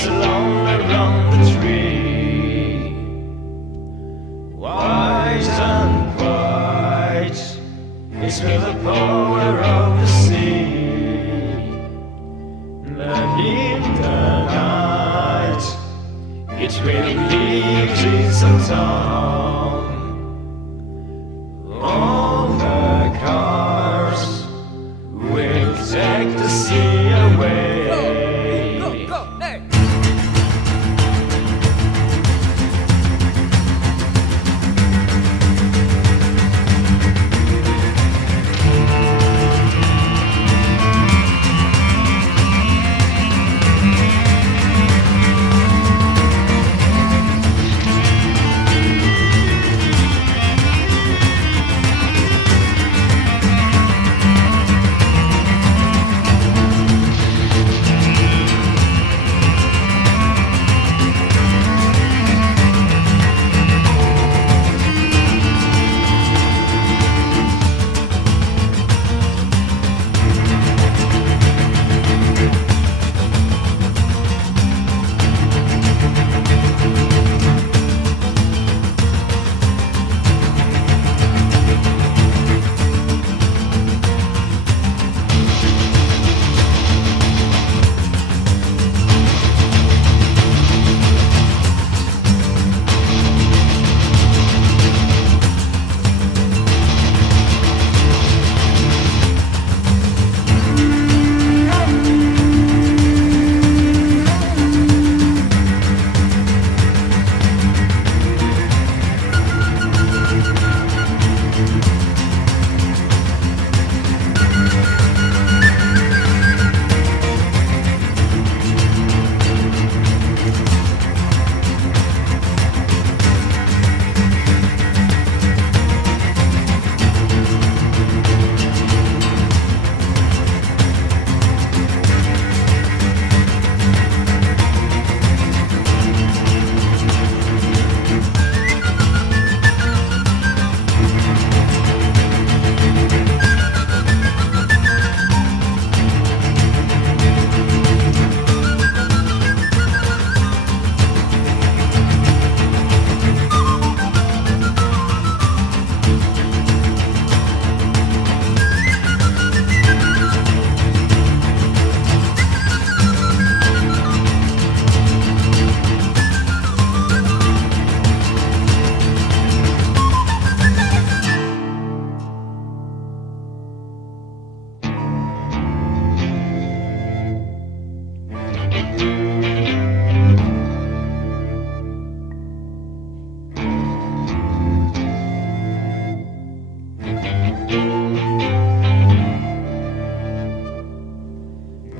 dance alone around the tree. White and white, it's with the power of the sea. And in the night, it will leave this town. All the cars will take the sea away.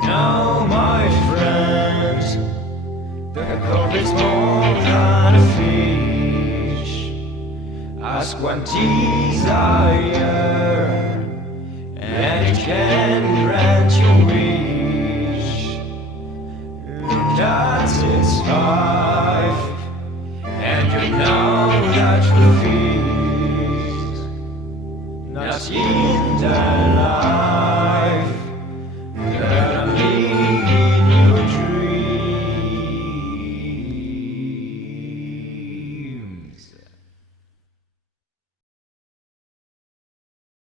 Now, my friends, the cold is more than a fish. Ask one desire, and it can grant your wish. Look at its life, and you know that will feed. Not in the